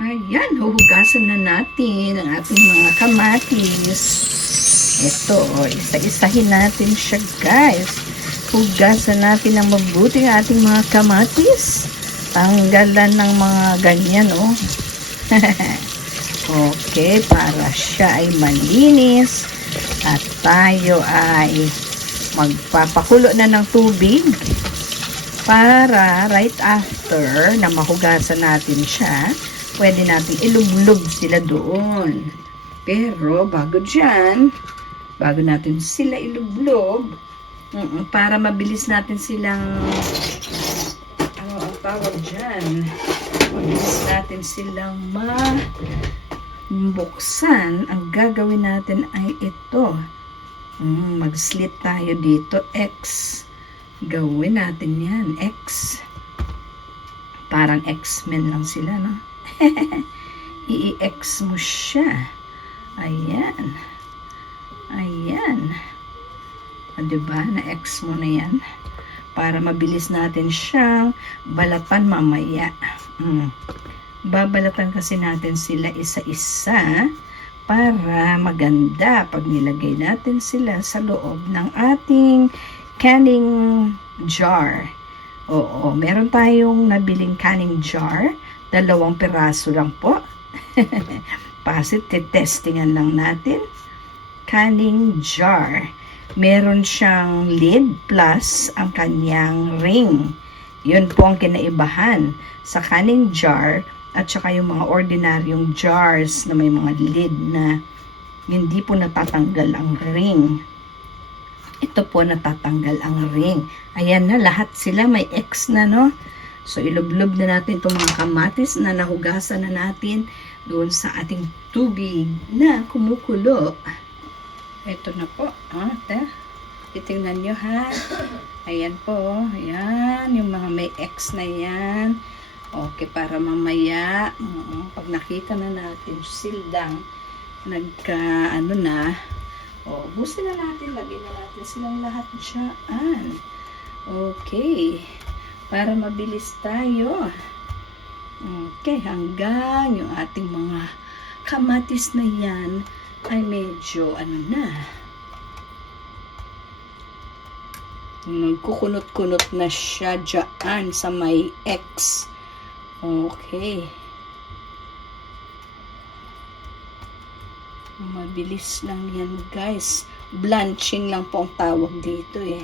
Ayan, huhugasan na natin ang ating mga kamatis. Ito, isa-isahin natin siya, guys. Hugasan natin ng mabuti ang ating mga kamatis. Tanggalan ng mga ganyan, oh. Okay, para siya ay malinis. At tayo ay magpapakulo na ng tubig para right after na mahugasan natin siya, pwede natin ilublob sila doon. Pero bago dyan, bago natin sila ilublob, para mabilis natin silang, ano ang tawag dyan, mabilis natin silang buksan, ang gagawin natin ay ito. Mag-slit tayo dito, X. Gawin natin yan, X. Parang X-Men lang sila, no? I-X mo siya. Ayan. Ayan. Diba? Na-X mo na yan. Para mabilis natin siyang balatan mamaya. Babalatan kasi natin sila isa-isa para maganda pag nilagay natin sila sa loob ng ating canning jar. Oo, meron tayong nabiling canning jar. 2 piraso lang po. Pasit, testingan lang natin. Canning jar. Meron siyang lid plus ang kanyang ring. Yun po ang kinaibahan sa canning jar at saka yung mga ordinaryong jars na may mga lid na hindi po natatanggal ang ring. Ito po natatanggal ang ring. Ayan na, lahat sila may X na, no? So, ilublob na natin itong mga kamatis na nahugasan na natin doon sa ating tubig na kumukulo. Ito na po. Titingnan nyo, ha? Ayan po. Ayan, yung mga may X na yan. Okay, para mamaya, pag nakita na natin silang nagka-ano na, busin na natin, lagyan na natin silang lahat dyan. Okay, para mabilis tayo. Okay, hanggang yung ating mga kamatis na yan ay medyo nagkukunot-kunot na siya dyan sa may X. Okay. Mabilis lang yan, guys. Blanching lang po ang tawag dito, eh.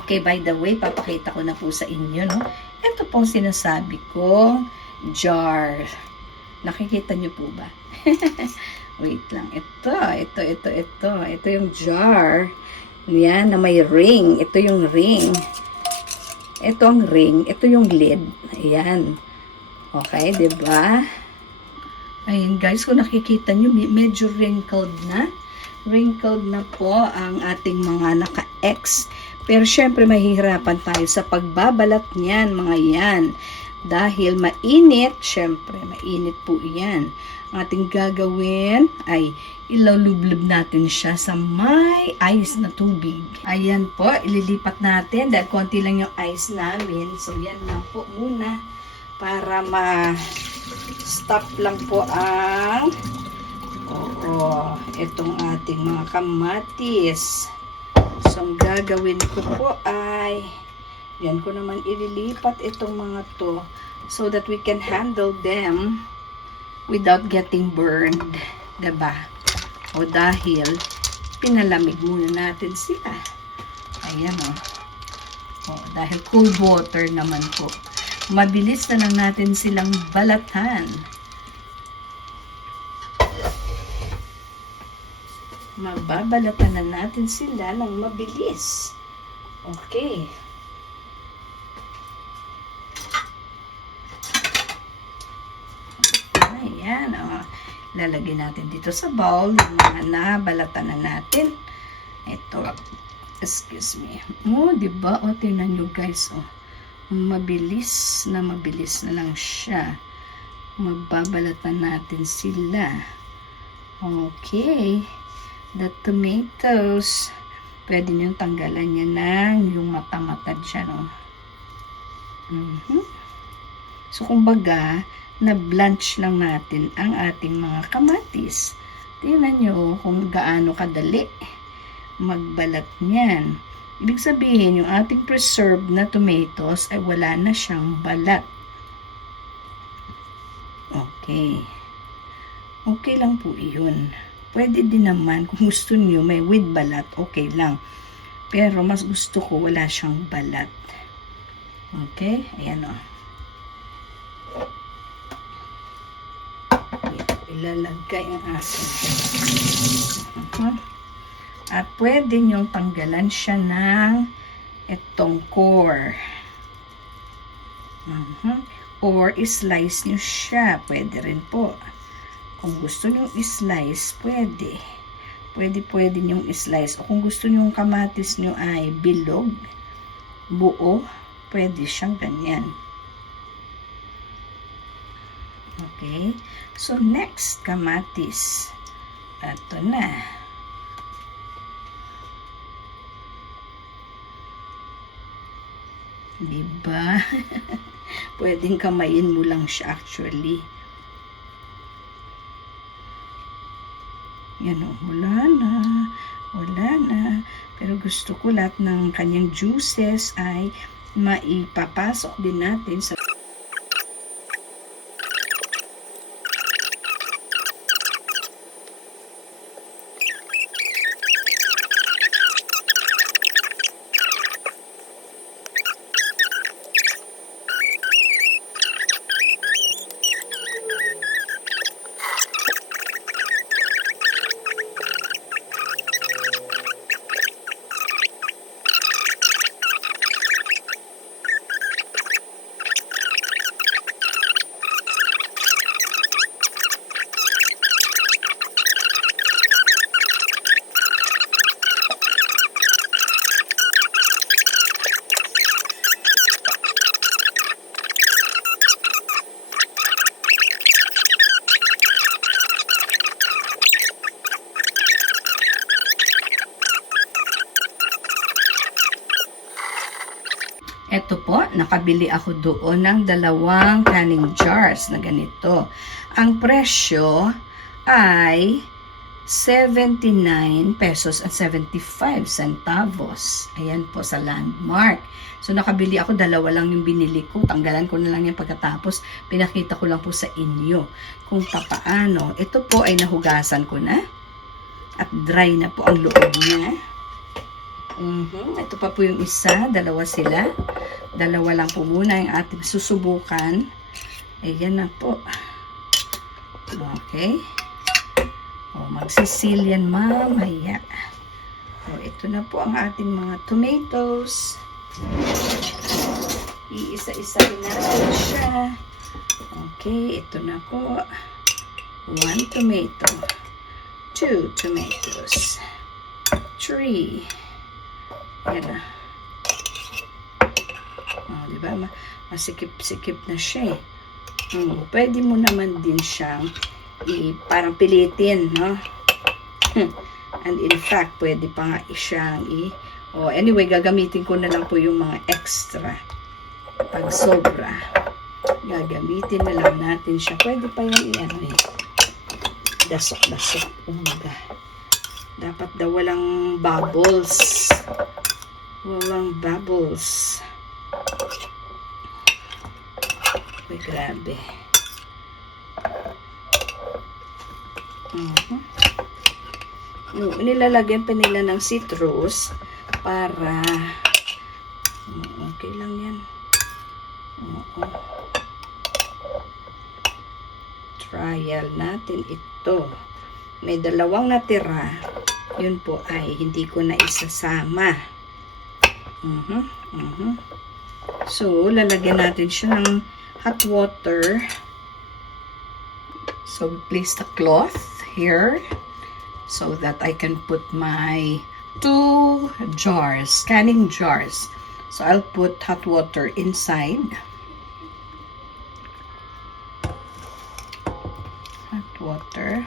Okay, by the way, papakita ko na po sa inyo, no? Ito pong sinasabi kong jar. Nakikita nyo po ba? Wait lang. Ito yung jar. Yan, na may ring. Ito yung ring. Ito ang ring. Ito yung lid. Ayan. Okay, diba? Ayan, guys, kung nakikita nyo, medyo wrinkled na. Wrinkled na po ang ating mga naka-X. Pero syempre, mahihirapan tayo sa pagbabalat niyan, mga yan. Dahil mainit, syempre, mainit po yan. Ang ating gagawin ay ilalublob natin siya sa may ice na tubig. Ayan po, ililipat natin dahil konti lang yung ice namin. So, yan lang po muna para ma-stop lang po ang itong ating mga kamatis. So, ang gagawin ko po ay yan ko naman ililipat itong mga to so that we can handle them without getting burned. Diba? O dahil pinalamig muna natin sila. Ayan o. Dahil cold water naman po. Mabilis na lang natin silang balatan. Mababalatan na natin sila ng mabilis. Okay. Ayan o. Lalagyan natin dito sa bowl yung mga nabalatan na natin. Ito. Excuse me. Diba? Tingnan nyo, guys. Mabilis na lang siya. Magbabalatan natin sila. Okay. The tomatoes. Pwede nyo tanggalan niya ng yung mata-mata dyan. So, kumbaga, na blanch lang natin ang ating mga kamatis. Tingnan nyo kung gaano kadali magbalat niyan. Ibig sabihin, yung ating preserved na tomatoes ay wala na siyang balat. Okay. Okay lang po iyon. Pwede din naman, kung gusto niyo may with balat, okay lang. Pero mas gusto ko wala siyang balat. Okay? Ayan o. Ilalagay ang asin. At pwede niyong tanggalan siya ng itong core. Or slice niyo siya. Pwede rin po. Kung gusto niyo slice, pwede. Pwede niyong slice. O kung gusto niyo yung kamatis niyo ay bilog, buo, pwede siyang ganyan. Okay? So, next, kamatis. Ito na. Diba? Pwedeng kamayin mo lang siya actually. Yan o, wala na. Pero gusto ko lahat ng kanyang juices ay maipapasok din natin sa Ito po, nakabili ako doon ng 2 canning jars na ganito. Ang presyo ay 79 pesos at 75 centavos. Ayan po sa Landmark. So nakabili ako, 2 lang yung binili ko. Tanggalan ko na lang yan pagkatapos. Pinakita ko lang po sa inyo kung papaano. Ito po ay nahugasan ko na. At dry na po ang loob niya. Ito pa po yung isa, 2 sila. 2 lang po muna yung ating susubukan. Ayan na po. Okay. O, magsisil yan mamaya. O, ito na po ang ating mga tomatoes. Iisa-isahin natin siya. Okay, ito na po. 1 tomato. 2 tomatoes. 3. Yan na. Oh, diba? Masikip-sikip na siya eh. Pwede mo naman din siyang parang pilitin, no? And in fact, pwede pa nga siyang anyway, gagamitin ko na lang po yung mga extra. Pag sobra, gagamitin na lang natin siya. Pwede pa yung dasok-dasok. Umaga. Dapat daw walang bubbles. Walang bubbles. Uy, grabe. Nilalagyan pa nila ng citrus para okay lang yan. Trial natin ito. May 2 natira. Yun po ay hindi ko na isasama. So, lalagyan natin siya ng hot water. So, place the cloth here so that I can put my 2 jars, canning jars. So, I'll put hot water inside. Hot water.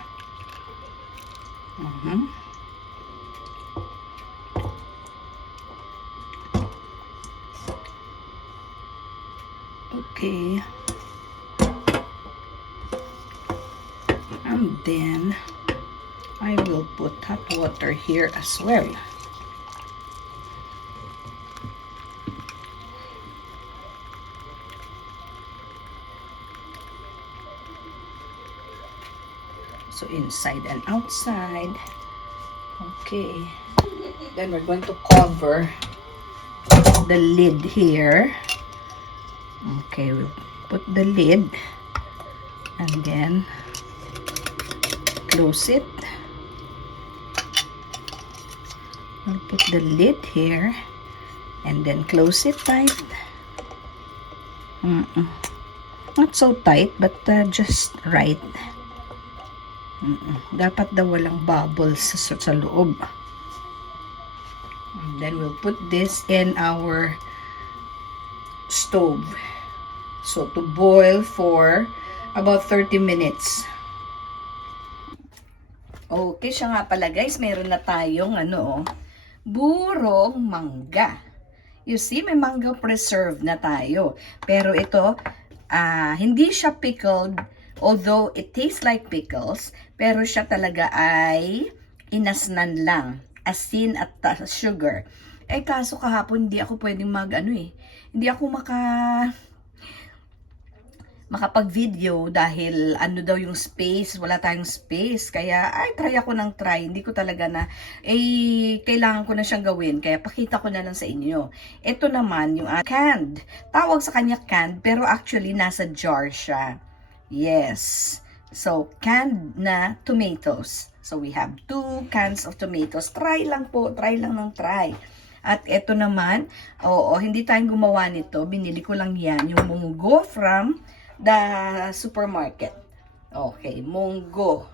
Okay. And then, I will put hot water here as well. So inside and outside. Okay. Then we're going to cover the lid here. Okay, we'll put the lid and then close it. I'll put the lid here and then close it tight. Not so tight, but just right. Dapat daw walang bubbles sa loob. And then we'll put this in our stove. So to boil for about 30 minutes. Okay, siya nga pala guys, mayroon na tayong burong mangga. You see, may mangga preserve na tayo. Pero ito, hindi siya pickled. Although it tastes like pickles, pero siya talaga ay inasnan lang, asin at sugar. Kaso kahapon hindi ako pwedeng hindi ako makapag-video dahil daw yung space, wala tayong space. Kaya try ako ng try. Hindi ko talaga kailangan ko na siyang gawin. Kaya pakita ko na lang sa inyo. Ito naman yung canned. Tawag sa kanya canned, pero actually nasa jar siya. Yes. So, canned na tomatoes. So, we have 2 cans of tomatoes. Try lang po. Try lang ng try. At ito naman, hindi tayong gumawa nito. Binili ko lang yan. Yung munggo from the supermarket. Okay, munggo.